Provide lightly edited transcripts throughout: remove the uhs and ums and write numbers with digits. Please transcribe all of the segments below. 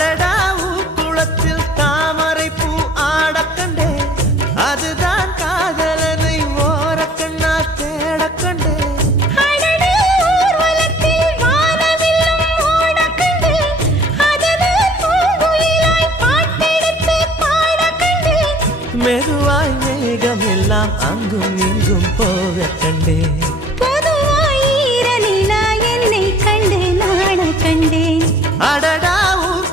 அடடா குளத்தில் தாமரை பூ ஆடக் கண்டேன், அதுதான் காதலனை ஓரக்கண்ணா தேடக் கண்டேன். மெதுவாய் மேகம் எல்லாம் அங்கும் இங்கும் போக கண்டேன். என்னை கண்டு நாட கண்டேன். அடடா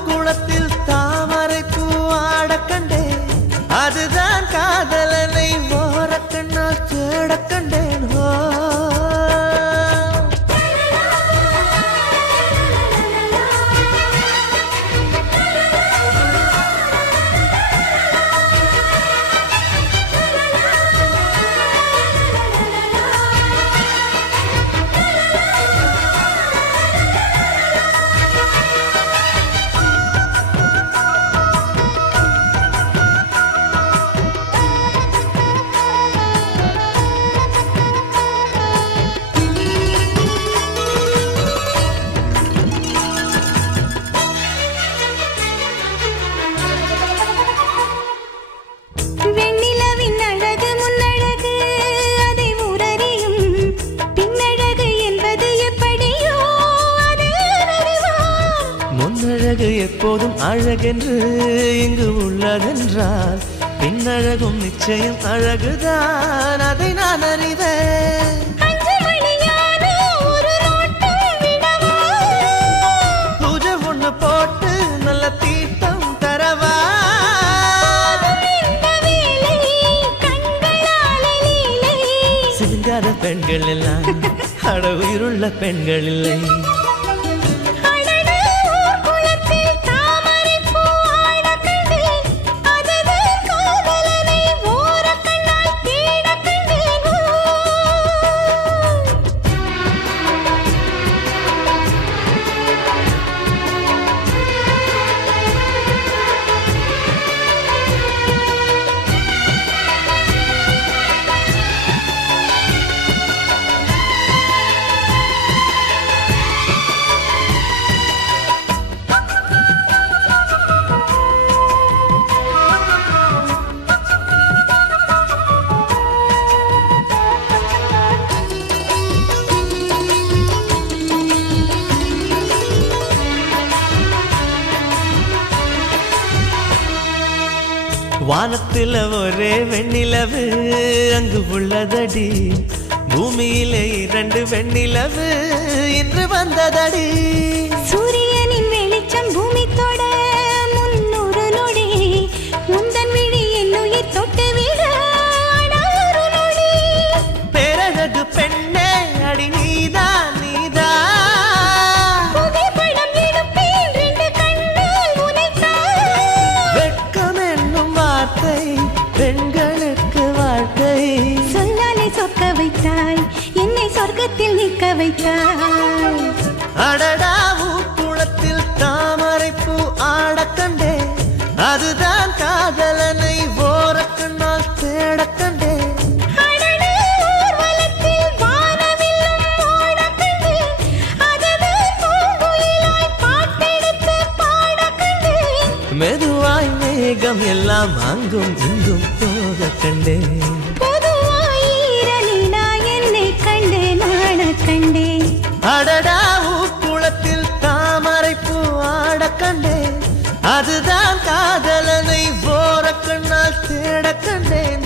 குளத்தில் தாமரை பூ ஆடக் கண்டேன், அதுதான் காதலனை ஓரக்கண்ணா தேடக் கண்டேன். முன்னழகு எப்போதும் அழகென்று இங்கு உள்ளதென்றால் பின்னழகும் நிச்சயம் அழகுதான், அதை நான் அறிவேன். பூஜை ஒண்ணு போட்டு நல்ல தீட்டம் தரவா, சிங்கார பெண்கள் எல்லாம் அட உயிருள்ள பெண்கள் இல்லை. வானத்தில் ஒரே வெண்ணிலவு அங்கு உள்ளதடி, பூமியிலே 2 வெண்ணிலவு இன்று வந்ததடி. சூரியனின் வெளிச்சம் பூமி தொட 300 நொடி, முந்தன் விழி என் உயிர் தொட்டு விட ஒரு நொடி. பேரழகு பெண்ணே அடி நீதான் நீதான், புகைப்படம் எடுப்பேன் 2 கண்ணால் உனைத்தான். வெட்கம் என்னும் வார்த்தை பெண்களுக்கு வாழ்க்கை, சொன்னாலே சொக்க வைத்தாய், என்னை சொர்க்கத்தில் நிற்க வைத்தாய். அடடா குளத்தில் தாமரை பூ ஆடக் கண்டேன், அதுதான் காதலனை ஓரக்கண்ணால் தேடக் கண்டேன். மெதுவாய் மேகம் எல்லாம் அங்கும் இங்கும் போக கண்டேன். என்னை கண்டு நாட கண்டேன். அடடா குளத்தில் தாமரை பூ ஆடக் கண்டேன், அதுதான் காதலனை ஓரக்கண்ணால் தேடக் கண்டேன்.